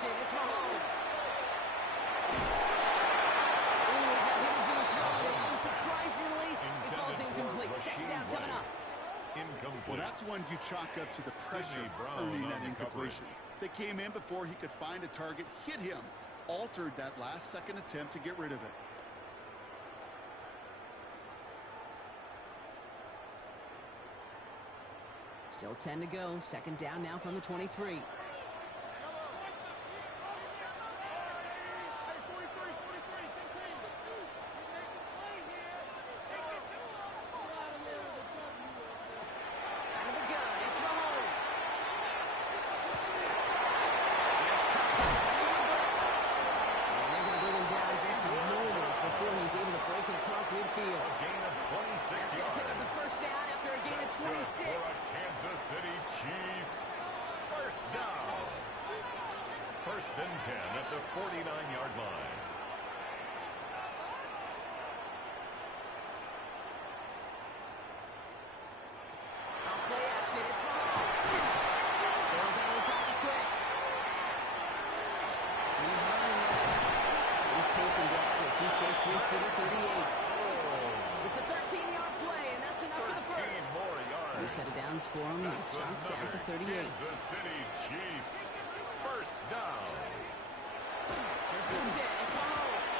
action. It's Mahomes. Ooh, he got hit as he was throwing it. Unsurprisingly, it falls incomplete. Second down coming up. Incomplete. Well, that's one you chalk up to the pressure earning that incompletion. They came in before he could find a target, hit him, altered that last-second attempt to get rid of it. Still 10 to go. Second down now from the 23. Kansas City Chiefs. First down. First and 10 at the 49-yard line. Now play action. It's Mahomes. Goes out of the pocket quick. He's running with it. He's taken down as he takes this to the 38. It's a 13-yard play, and that's enough for the first. More yards. New set of downs for him. He starts at the 38. Kansas City Chiefs. First down. First and 10. It's Mahomes.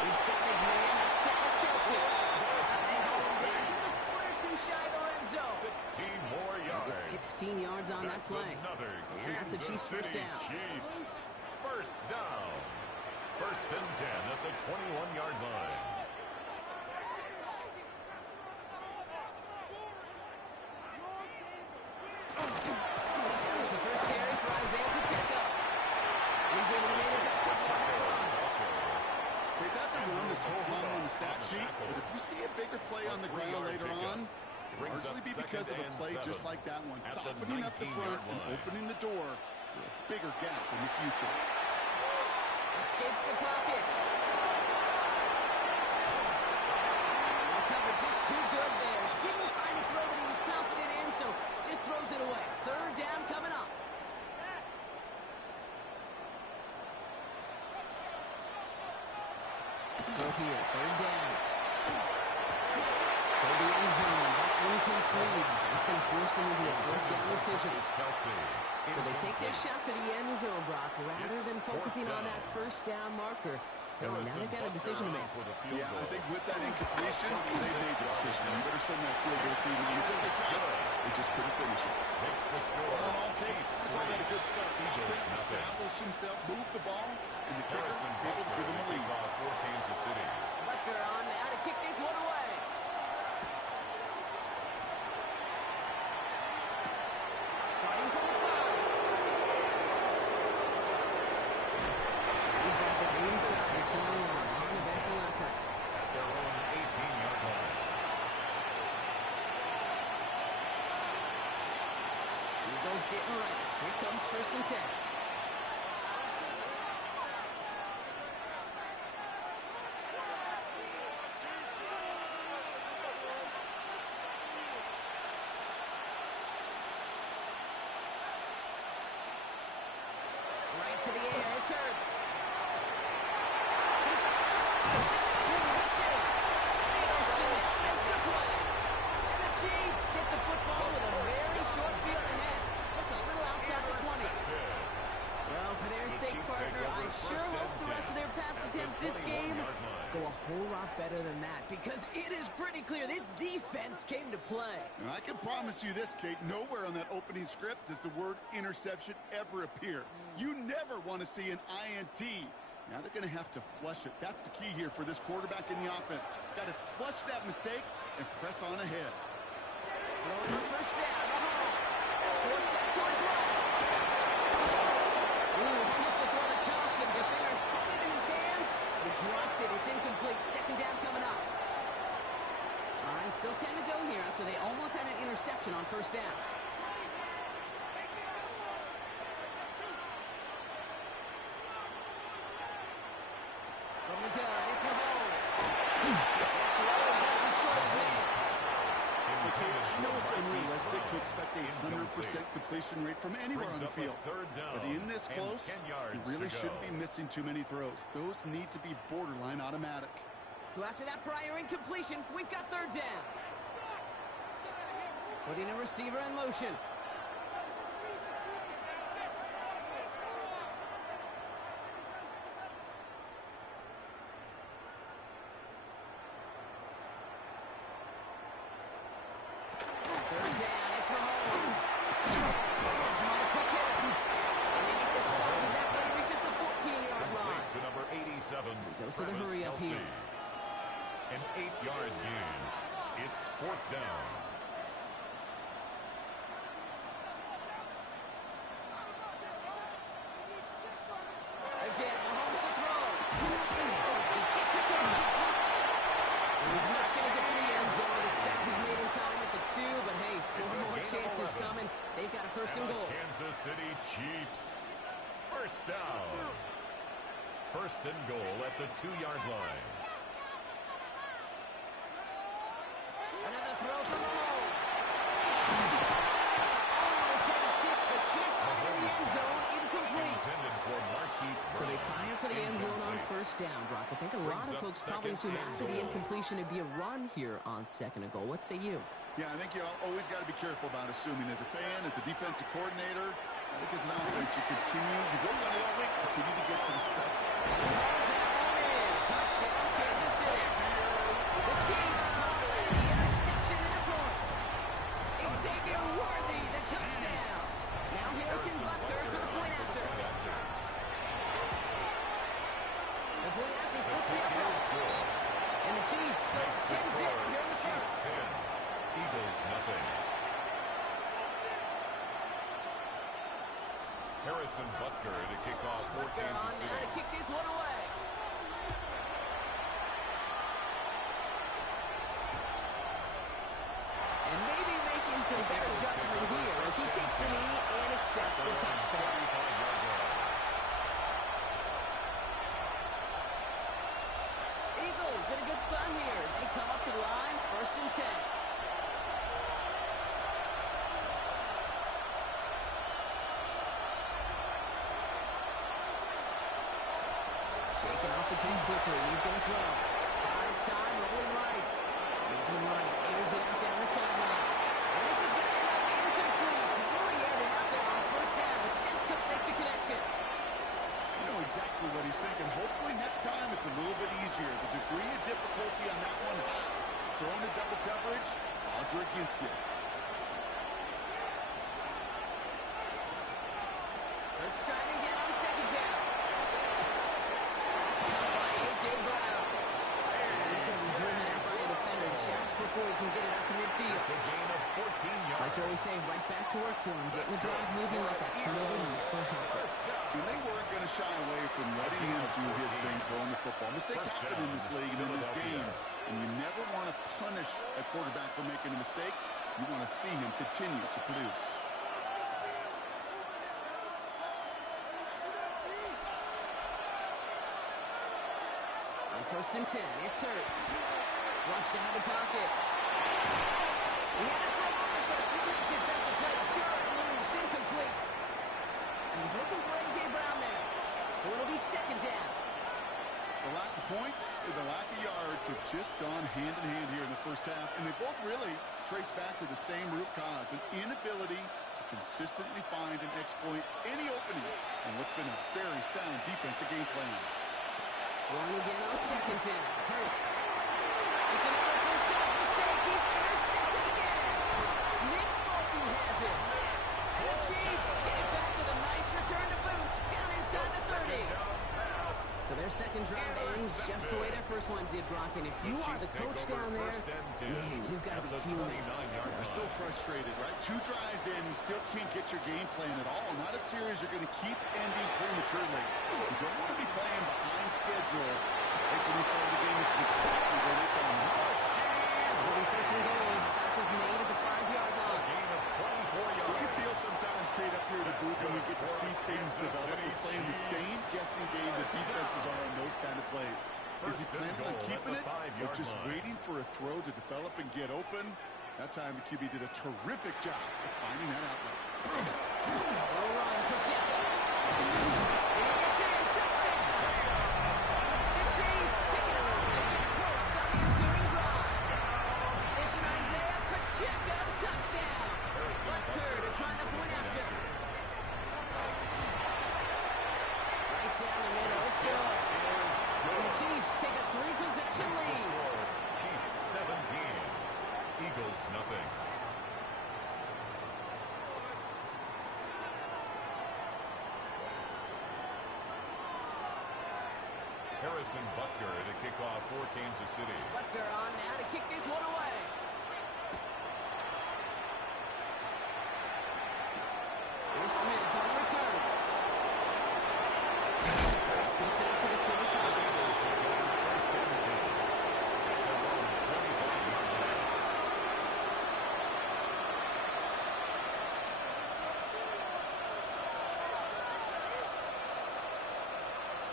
He's got his man. That's Travis Kelce. They hold him down just a foot or two shy of the red zone. 16 more yards. It's 16 yards on that play. And that's a Chiefs first down. Chiefs. First down. First and 10 at the 21-yard line. But if you see a bigger play on the ground later on, largely be because of a play just like that one, softening up the front and opening the door for a bigger gap in the future. Escapes the pocket. The cover just too good there. Didn't find a throw that he was confident in, so just throws it away. Third down coming up. Throw here, third down. For the end zone, but incomplete. It's going to force them into a fourth down decision. So they take their shot for the end zone, Brock, rather than focusing on that first down marker. Now they've got a decision to make. Yeah, I think with that incompletion, they made the decision. You better send that field goal team. When you took the shot, they just couldn't finish it. Makes the score. Okay, I call that a good start. Offense established himself, moved the ball, and the kicker able to give him a lead. For Kansas City. Butker on now to kick this one away. Starting from the 5. He's brought down inside the 20 yards on the back effort. At their own 18-yard line. Eagles getting ready. Here comes first and 10. To the air, it's Hurts. His first reception. Makes the play. And the Chiefs get the football with a very short field ahead. Just a little outside the 20. Well, for their sake, partner, I sure hope the rest of their pass attempts this game go a whole lot better than that, because it is pretty clear this defense came to play. And I can promise you this, Kate, nowhere on that opening script does the word interception ever appear. You never want to see an INT. Now they're going to have to flush it. That's the key here for this quarterback in the offense. Got to flush that mistake and press on ahead. Throwing the first down, Mahomes. Force that towards right. Ooh, he must have thrown a cost him. Defender had it in his hands. He dropped it. It's incomplete. Second down coming up. All right, still 10 to go here after they almost had an interception on first down. From the gun, it's Mahomes. It's low, but it's short as man. Okay, I know it's unrealistic to expect a 100% completion rate from anywhere on the field. But in this close, you really shouldn't be missing too many throws. Those need to be borderline automatic. So after that prior incompletion, we've got third down. Putting a receiver in motion. Third down, it's Mahomes. That's another quick hit. And they make the stop as that play reaches the 14-yard line. To number 87, Dose of the hurry up here. An 8-yard gain. It's fourth down. Again, Mahomes to throw. He gets it to Mahomes. He's not going to get to the end zone. The stop was made in time at the 2, but hey, 4 more chances coming. They've got a first and goal. Kansas City Chiefs. First down. First and goal at the 2-yard line. Another throw from Mahomes. Almost had 6, but can't find it in the end zone. Incomplete. So they fire for the end zone on first down, Brock. I think a lot of folks probably assume after the incompletion it'd be a run here on second and goal. What say you? Yeah, I think you always got to be careful about assuming. As a fan, as a defensive coordinator, I think as an offense, you go run it all week, continue to get to the stuff. Touchdown, Kansas City. The Chiefs calling the interception into points. Xavier Worthy, the touchdown. Now Harrison Butker for the point after. The point after splits the upright. And the Chiefs go 10-0 here in the first. Eagles nothing. Harrison Butker to kick off for Kansas City. Now to kick this one away. And maybe making some better judgment here as he takes a knee and accepts the touchdown. Eagles in a good spot here as they come up to the line, 1st and 10. Shaking off the pin quickly. He's going to throw. Buys time, rolling right. Moving right. Airs it out down the sideline. And this is going to end up incomplete. Really aired it out there on first down, but just couldn't make the connection. You know exactly what he's thinking. Hopefully next time it's a little bit easier. The degree of difficulty on that one, throwing a double coverage, odds are against you. Let's try it again on second down. It's caught by A.J. Brown. He's going to be driven out by a defender just before he can get it out to midfield. It's a gain of 14 yards. Like you always say, right back to work for him, getting the drive moving like that turnover never happened. And they weren't going to shy away from letting him do his thing, throwing the football. Mistakes happen in this league and in this game, and you never want to punish a quarterback for making a mistake. You want to see him continue to produce. On 1st and 10, it's Hurts. Flushed out of the pocket. He had it for a moment, but a complete defensive play. Jarring loose, incomplete. And he's looking for A.J. Brown there. So it'll be second down. The lack of points and the lack of yards have just gone hand in hand here in the first half, and they both really trace back to the same root cause, an inability to consistently find and exploit any opening in what's been a very sound defensive game plan. Going again on second down. Hurts. It's another first down mistake. He's intercepted again. Nick Bolton has it. And the Chiefs get it back with a nice return to boot down inside the 30. So their second drive ends just the way their first one did, Brock. And if you are the coach down there, man, you've got to be fuming. Yeah, so frustrated, right? 2 drives in, you still can't get your game plan at all. Not a series you're going to keep ending prematurely. You don't want to be playing behind schedule right from the start of the game, which is exactly where they found themselves. It'll be first and goal. Stop is made at the 5-yard line. Gain of 24 yards. You can feel sometimes, Kate, up here in the booth when we get to see things develop. We're playing the same guessing game the defenses are on those kind of plays. Is he planning on keeping it or just waiting for a throw to develop and get open? That time the QB did a terrific job of finding that outlet. Well run, Pacheco. And he gets in, touchdown. The Chiefs pick it up and get points on the ensuing drive. It's an Isaiah Pacheco touchdown. Butker to try the point after. Right down the middle, let's go. And the Chiefs take a 3-possession lead. Chiefs 17, Eagles nothing. Harrison Butker to kick off for Kansas City. Butker on now to kick this one away. Here's Smith on the return. Smith's it up to the 25. First and 10. At their own 25-yard line.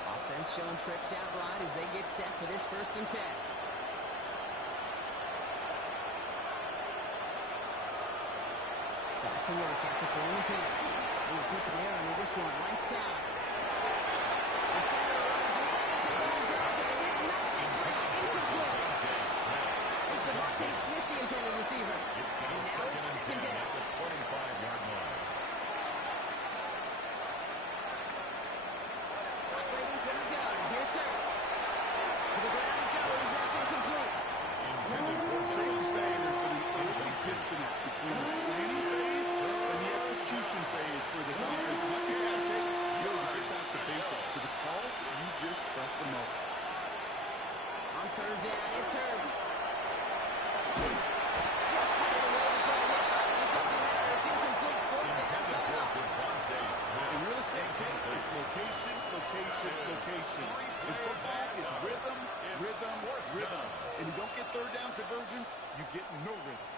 Offense showing trips out right as they get set for this 1st and 10. Back to work after throwing the pin. He puts an air under this one, right side. Defender runs right as the ball does, and it knocks it free. Incomplete. It's Devontae Smith, the intended receiver. It's now And now it's second down. at the 25-yard line. Operating from the gun. Here's Hurts. To the ground it goes. That's incomplete. Intended for Safe to say there's been an early disconnect between the planning phase and the execution phase for this offense. And that's advocate really to get back to basics, to the calls you just trust the most. On 3rd down, it's Hurts. Just got it away before the hit. It doesn't matter. It's incomplete. 4th down intended coming for up. Devontae Smith. In real estate, Kate, it's location, location, location. In football, it's rhythm, rhythm, rhythm. And you don't get 3rd down conversions, you get no rhythm.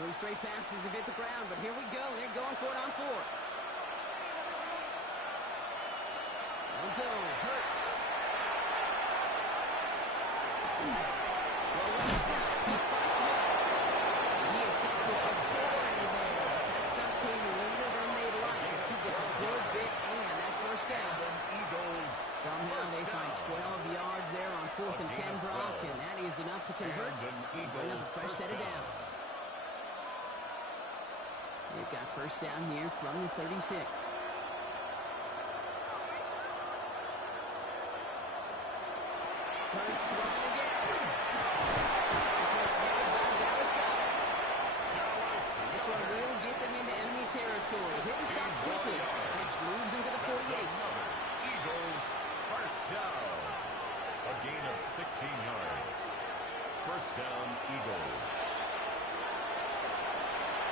3 straight passes have hit the ground, but here we go. They're going for it on 4th. They'll go. Hurts. Well inside by Smith. He is set to authority there. That shot came later than they'd like as he gets a good bit and that 1st down. Eagles. Somehow they find 12 yards there on 4th and 10, Brock, and that is enough to convert and bring up a fresh set of downs. They've got 1st down here from the 36. Hurts throwing again. This one's snagged by Dallas Goedert. And this one will get them into enemy territory. Hit and stop quickly. Catch moves into the 48. Eagles, 1st down. A gain of 16 yards. 1st down, Eagles.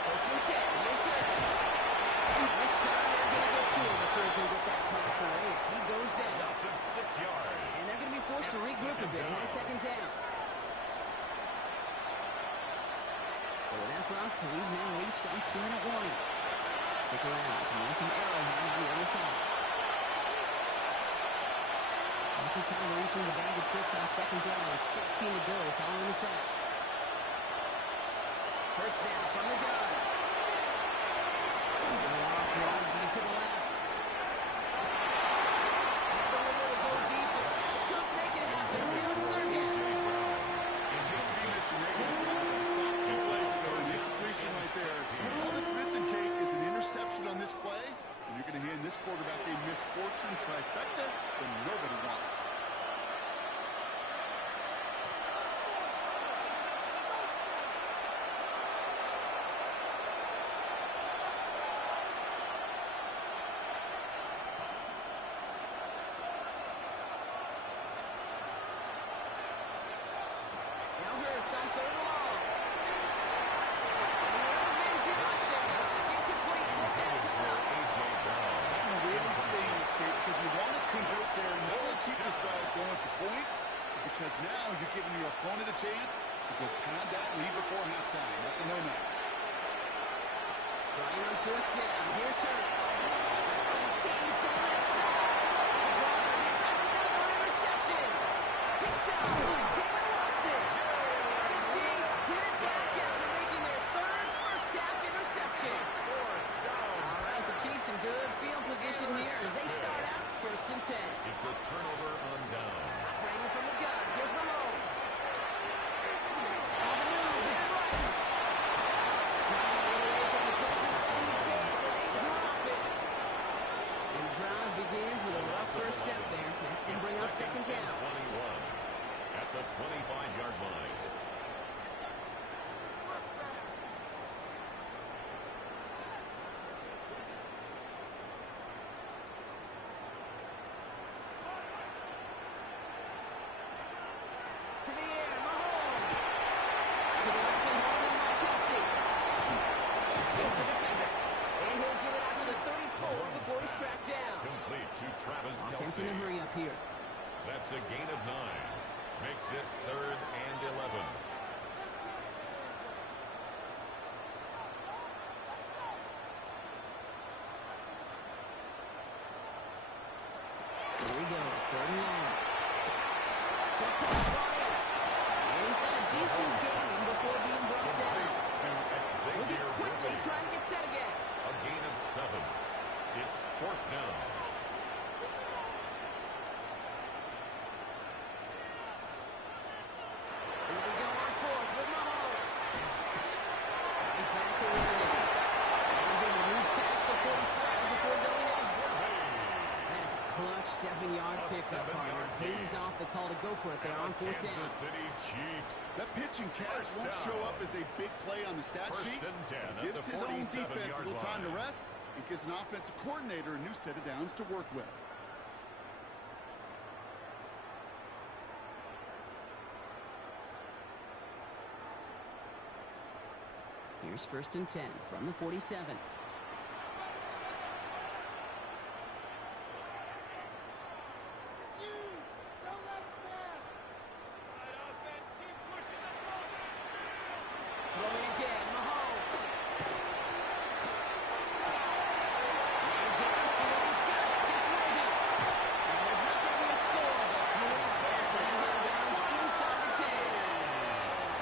1st and 10. Here's Hurts. This time they're going to get to him before he can get that pass away as he goes down. Loss of 6 yards. And they're going to be forced to regroup a bit on a 2nd down. So with that, Brock, we've now reached our 2-minute warning. Stick around. There's more from Arrowhead on the other side. Every time they're entering the bag of tricks on 2nd down, 16 to go following the sack. Hurts now from the gun. He's going to walk one deep to the left. The window to go deep, but just couldn't make it happen. Now it's 3rd down. It hits me mission negative. Sack 2 plays ago, and the completion right there. All that's missing, Kate, is an interception on this play, and you're going to hand this quarterback a misfortune trifecta that nobody wants. Now Hurts on 3rd and long. And the Redskins see much there. Incomplete. 4th down coming up. A.J. Brown. Really stay in this, Kate, because you want to convert there and not only keep this drive Chiefs in good field position here as they start out 1st and 10. It's a turnover on down. Operating from the gun. Here's Mahomes. On the move with the right. Trying to get away from the pressure. And he can, and they drop it. And the drive begins with a rough first step there. That's going to bring up 2nd down. 21 at the 25-yard line. To the air, Mahomes. To the left and holding by Kelsey. Escapes the defender. And he'll get it out to the 34 before he's tracked down. Complete to Travis Offense Kelce. in a hurry up here. That's a gain of 9. Makes it 3rd and 11. Here he goes, 3rd and long. So Chris Bryant. And he's got a decent gain before being brought down. To Looking Xavier quickly, Worthy. trying to get set again. A gain of 7. It's 4th down. Here we go on 4th with Mahomes. Right back to Worthy. And he's able to move past the 45 before going out. That is a clutch 7-yard pickup, partner. Pays off the call to go for it there on 4th down. Kansas City Chiefs. That pitch and catch First won't down. show up as a big play on the stat First sheet. and 10 at Gives the his own defense a 47-yard little time to line. rest. It gives an offensive coordinator a new set of downs to work with. Here's 1st and 10 from the 47. Throwing again, Mahomes. Man downfield, he's got it. It's Worthy. And there's not going to be a score, but Mahomes he's out of bounds inside the 10.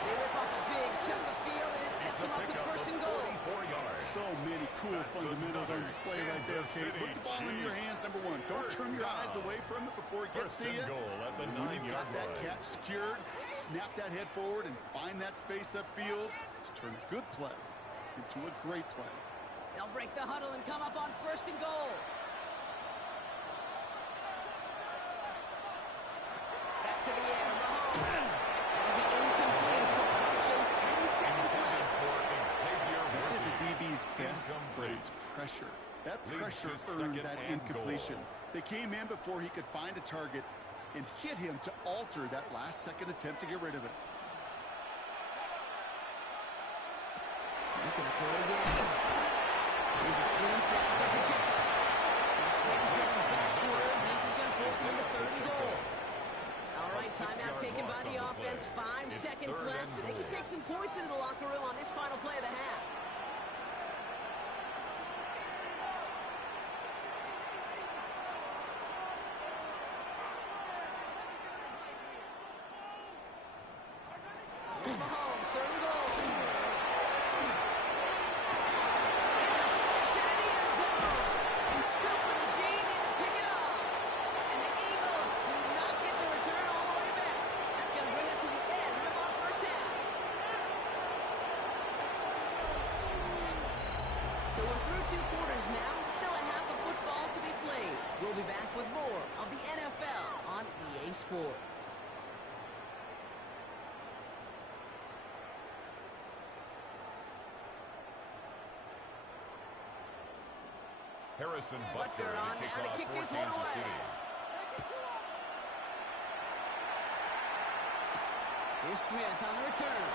They rip off a big chunk of field, and it sets them up with 1st and goal. 44 yards. So many cool That's fundamentals on another display right there, Kansas Kate. City Put the ball in your hands, Chiefs. number 1. Don't First turn your eyes down. away from it before it gets First to you. and goal at the And when you've 9-yard got that line. catch secured, snap that head forward and find that space upfield to turn a good play into a great play. They'll break the huddle and come up on 1st and goal. Back to the air, Mahomes. That'll be incomplete, so the clock shows 10 seconds left. For Xavier That is a Worthy. DB's best Incomplete. phrase, pressure. That Leads pressure to earned second that and incompletion. goal. They came in before he could find a target and hit him to alter that last-second attempt to get rid of it. He's going to throw it again. Here's a screen set for Pacheco. And the snap throws backwards. This is going to force him into 3rd and goal. All right, timeout taken by the offense. 5 seconds left, and they can take some points into the locker room on this final play of the half. Here's Mahomes, 3rd and goal. Intercepted in the end zone. Cooper the Gene in to pick it up. And the Eagles do not get the return all the way back. That's going to bring us to the end of our first half. So we're through 2 quarters now. Still a half of football to be played. We'll be back with more of the NFL on EA Sports. Harrison Butker on to kick now to off kick for this one Kansas away. City. Here's Smith on the return.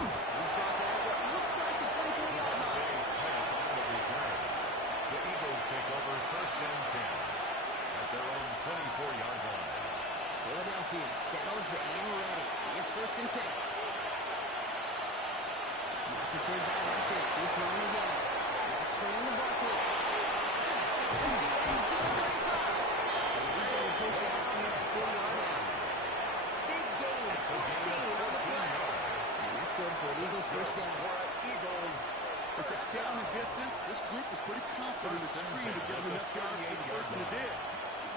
He's brought down at what looks like the 24-yard line. Jay Smith on the return. The Eagles take over 1st and 10 at their own 24-yard line. Philadelphia settled and ready. It's 1st and 10. Not to turn back that quick. He's throwing again. It's a screen to Barkley. It's in the end to the 35. He's going to be pushed out on the 40-yard line. Big gain, 4 distance, this group is pretty confident in the screen to give them enough yards for the person who did.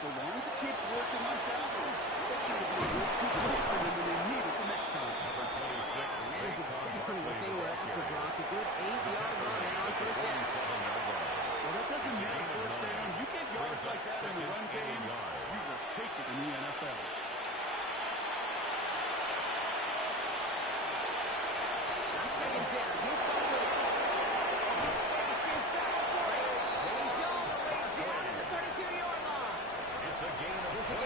So long as it keeps working like that, it should be a little too quick for them when they need it the next time. Number 26. And that is exactly what they were after, Brock. A good 8-yard run and on first down. Well, that doesn't matter first down. You get yards like that in the run game, you will take it in the NFL. On second down, here's Barkley. It's space inside the 40. And he's all the way down at the 32-yard line. It's a gain of 21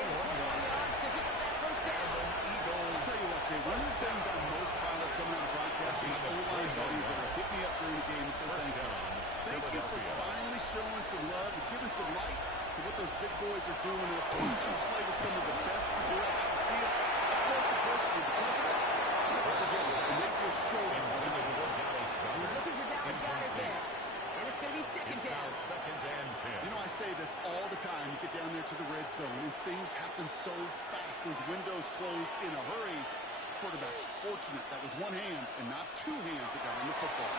yards to pick up that first down. I'll tell you what, Kate, one of the things I'm most proud of coming out of broadcasting, my O-line buddies that have hit me up during the game and said thank you. Thank you for finally showing some love and giving some light to what those big boys are doing up there. I've played with some of the best to do it. I got to see it up close and personal because of it. I'll never forget it. And they just showed it. He was looking for Dallas Goedert there. And it's going to be second down. Second and 10. You know, I say this all the time. You get down there to the red zone, and things happen so fast. Those windows close in a hurry. Quarterback's fortunate that was one hand and not two hands that got on the football.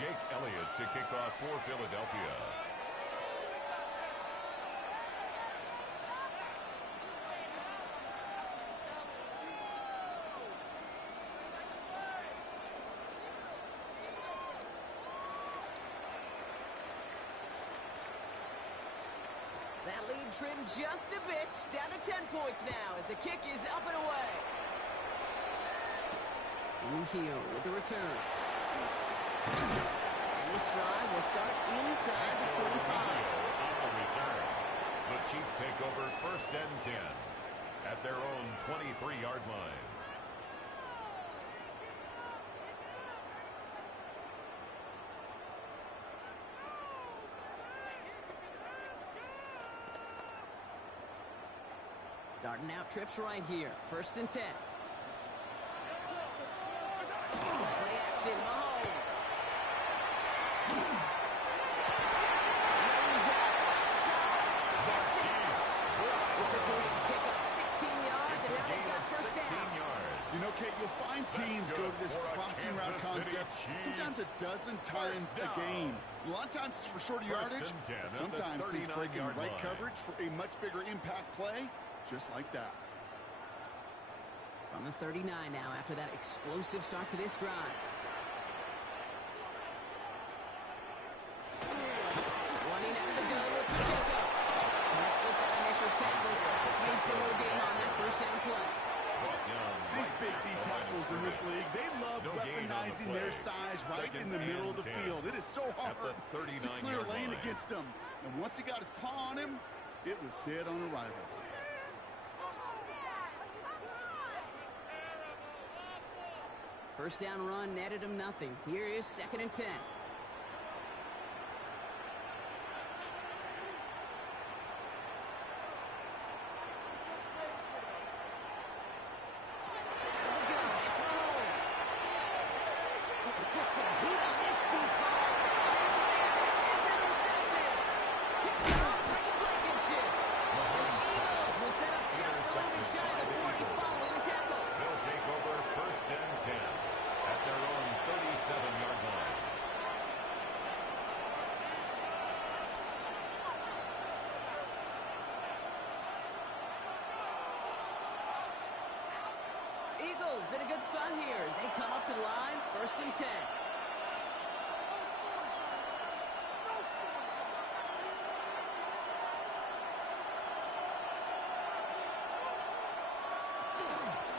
Jake Elliott to kick off for Philadelphia. That lead trimmed just a bit, down to 10 points now as the kick is up and away. Hill with the return. And this drive will start inside the 25. On the return. The Chiefs take over first and 10 at their own 23-yard line. Starting out trips right here. First and 10. Play action, Mahomes. Lays out left side. Gets it. It's a great pickup. 16 yards, and now they've got first down. You know, Kate, you'll find teams go to this crossing route concept sometimes a dozen times a game. A lot of times it's for shorter yardage. Sometimes teams breaking right coverage for a much bigger impact play. Just like that. From the 39 now after that explosive start to this drive. Running out of the gun with Pacheco. Can't slip that initial tackle. Stops made for no gain on that first down play. These big D tackles in this league, they love weaponizing their size right in the middle of the field. It is so hard to clear a lane against them. And once he got his paw on him, it was dead on arrival. First down run netted him nothing. Here is second and 10. Eagles in a good spot here as they come up to the line, first and 10.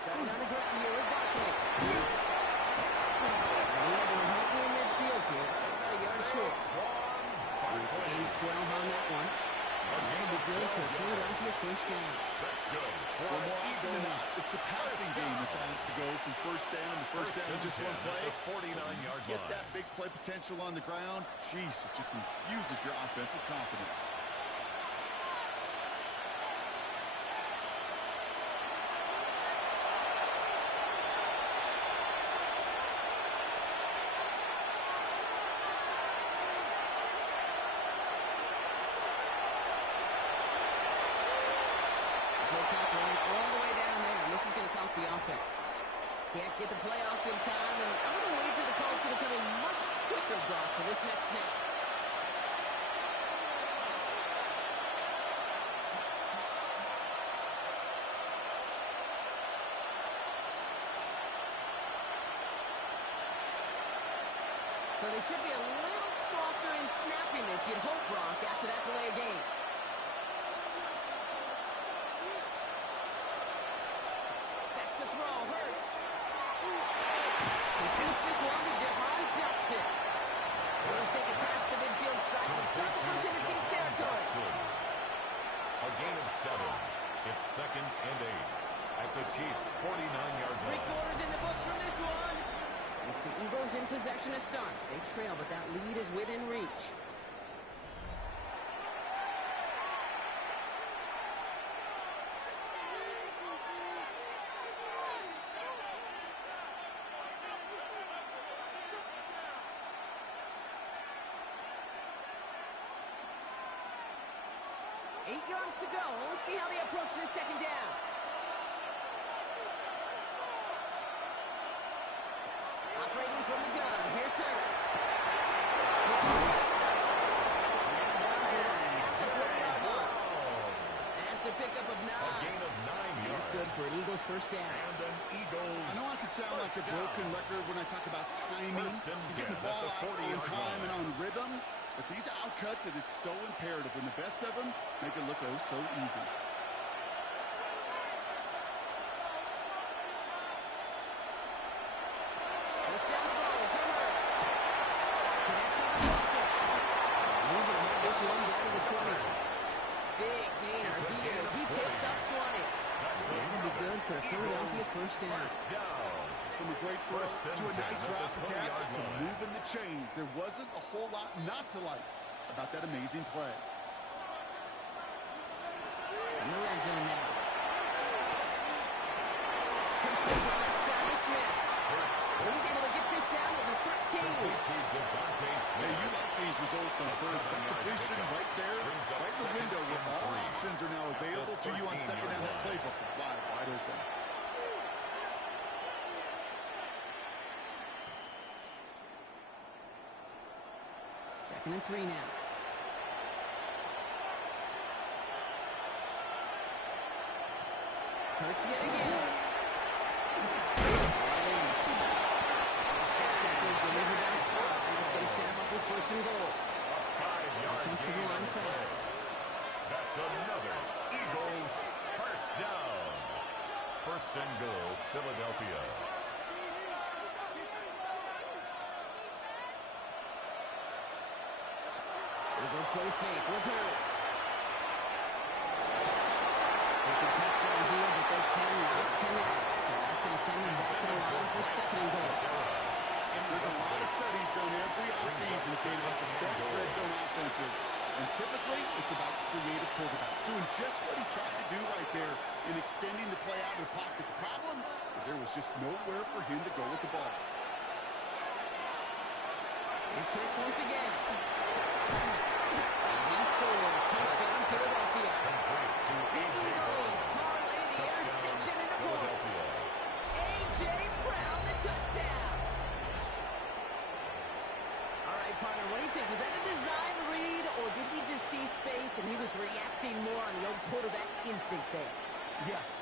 Starting on the ground here with Barkley. He hasn't been hitting in midfield here. It's about a yard short. 12 on that one. That'll be good for a Philadelphia first down. That's good. Well, more often than not, it's the passing game that's asked to go from first down to first down in just one play. 49-yard line. Get that big play potential on the ground. Jeez, it just infuses your offensive confidence. The offense can't get the play off in time, and I'm going to wager the call's going to come in much quicker, Brock, for this next snap. So they should be a little closer in snapping this, you'd hope, Brock, after that delay of game. A gain of 7. It's 2nd and 8 at the Chiefs' 49-yard line. 3 quarters in the books from this one. It's the Eagles in possession of starts. They trail, but that lead is within reach. Yards to go. Let's see how they approach this second down. Operating from the gun. Here's Hurts. That's a pickup of 9. A gain of 9 yards. That's good for an Eagles first down. And an Eagles. I know I could sound like a broken record when I talk about timing, getting the ball out on time and on rhythm. But these outcuts, it is so imperative. And the best of them make it look oh so easy. First down throw for Hurts. Connects on the crosser. He's going to have this one down to the 20. Big gainer as he picks up 20. That'll be good for a Philadelphia first down. From a great throw to a nice route to catch to moving the chains. There wasn't a whole lot not to like about that amazing play. In the red zone now. Complete left side to Smith. He's able to get this down to the 13. Hey, you like these results on first. That completion right there, right in the window where all options are now available to you on second down. That playbook wide open. Second and 3 now. Hurts yet again. That's going to set him up with first and goal. Offensive line fast. That's another Eagles first down. First and goal, Philadelphia. They'll play fake with Hurts. They can touchdown here, but they cannot connect. So that's going to send them back to the line for second and goal. There's a lot of studies done every offseason saying about the best red zone offenses. And typically, it's about creative quarterbacks doing just what he tried to do right there in extending the play out of the pocket. The problem is there was just nowhere for him to go with the ball. It's Hurts once again. And he scores. Touchdown, Philadelphia. The Eagles parlay the interception into points. A.J. Brown, the touchdown. All right, partner, what do you think? Was that a design read, or did he just see space and he was reacting more on the old quarterback instinct there? Yes.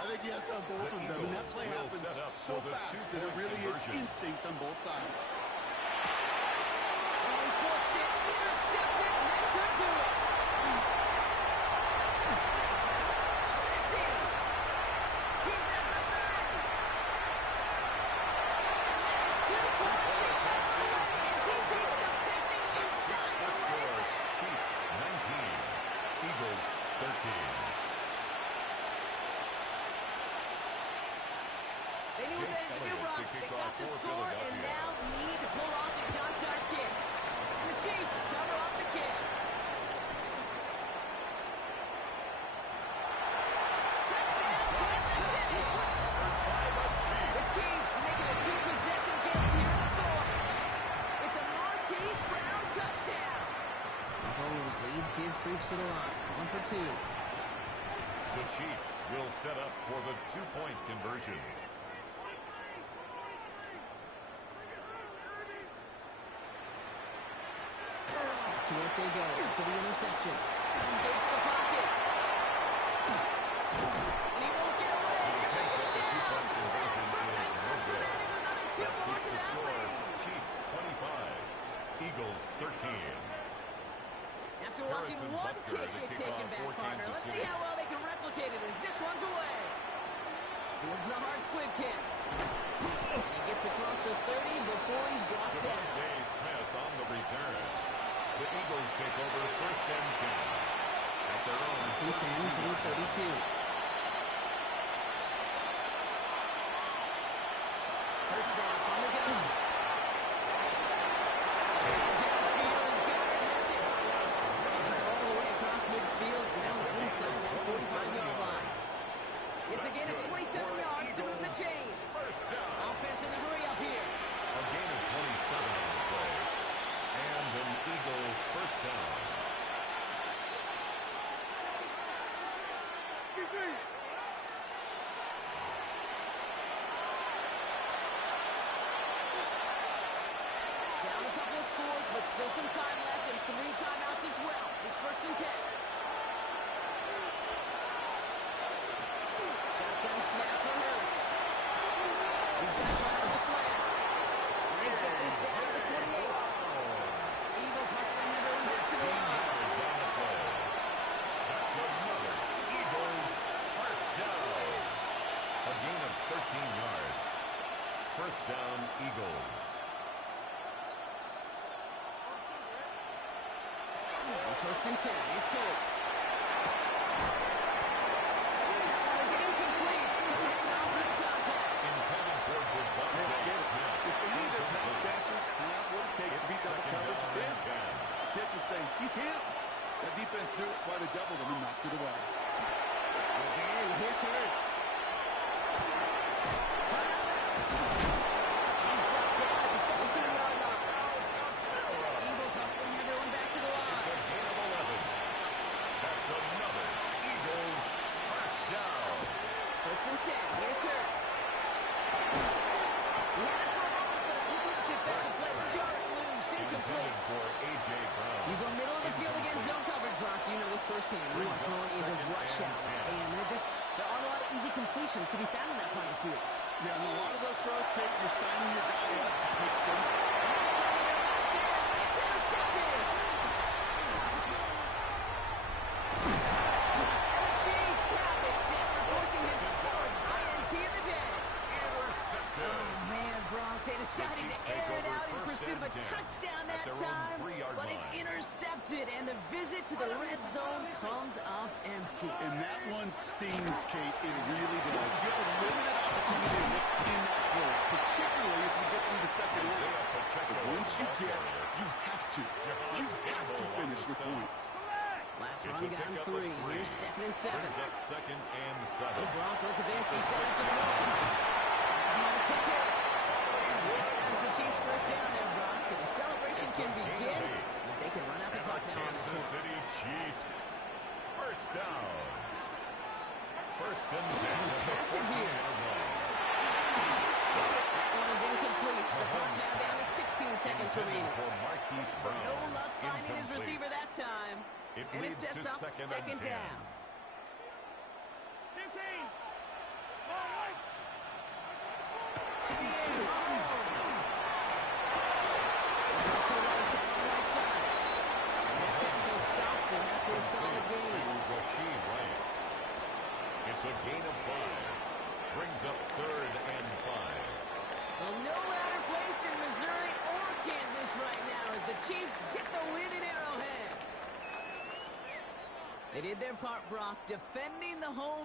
I think yes on both of them, and that play happens so fast that it really is instincts on both sides. Oh, he forced it, intercepted, and that could do it. He's at the 30. And that is 2 points the other way as he takes the 50 sweeps to the line. 1 for 2. The Chiefs will set up for the two-point conversion. To work they go after the interception. Escapes the pocket. And he won't get away. They bring it down. The sack for Mason. Adding another 2 more to that lead. Chiefs 25, Eagles 13. After watching one kick get taken back, partner, let's see how well they can replicate it as this one's away. Fields the hard squib kick. And he gets across the 30 before he's blocked down. Smith on the return. The Eagles take over first and 10 at their own. First and 10 from the 32. Hurts now from the gun. And downfield, and Garrett has it. And he's all the way across midfield down inside that 45-yard line. It's a gain of 27 yards to move the chains. First down. Offense in the hurry up here. A gain of 27 on the play. And an Eagle first down. Down a couple of scores, but still some time left and 3 timeouts as well. It's first and 10. Shotgun snap for Hurts. He's got to run the slant. And they get this down to the 28. Eagles hustling everyone back to the line. Yards on the play. That's another Eagles first down. A gain of 13 yards. First down, Eagles. First and 10. It's Hurts. That one is incomplete. Hang on through the contact. Intended for Devontae Smith. If any of their pass catchers have what it takes to beat double coverage, it's him. Kids would say, he's him. That defense knew it. That's why they doubled him and knocked it away. Again, here's Hurts. He's brought down at the 17-yard line. Eagles hustling everyone back to the line. It's a gain of 11. That's another Eagles first down. First and 10. Here's Hurts. He had it for a moment, but a brilliant defensive play to jar it loose. Incomplete. For A.J. Brown. You go middle of the field against zone coverage, Brock. You know this firsthand. You want to throw in either rush out, and there aren't a lot of easy completions to be found in that part of the field. Yeah, and a lot of those throws, Kate, you're signing your guy up to take some spot. It's intercepted. And the Chiefs have it after forcing his 4th INT of the day. Intercepted. Oh, man, Brock. They decided to air it out in pursuit of a touchdown that time, but it's intercepted, and the visit to the red zone comes up empty. And that one stings, Kate. It really does. You have a limited opportunity to mix in that close, particularly as we get through the second half. But once you get it, you have to finish with points. Last run got him 3. Here's 2nd and 7. Brings up 2nd and 7. Hey, Brock, look at this. He's set up to the run. Has him on the quick hit. As the Chiefs first down there, Brock, and the celebration can begin as they can run out the clock now on this Kansas one. City Chiefs. First down. First and 10. Pass it here. That one is incomplete. The clock now down to 16 seconds remaining. For Marquise Brown. No luck finding his Incomplete. receiver that time. It And it leads sets to up second 2nd and 10. down. To the end. Also right side. And that tackle stops him after a solid gain. Rasheed Rice. It's a gain of 5. Brings up 3rd and 5. Well, no louder place in Missouri or Kansas right now as the Chiefs get the win in Arrowhead. They did their part, Brock, defending the home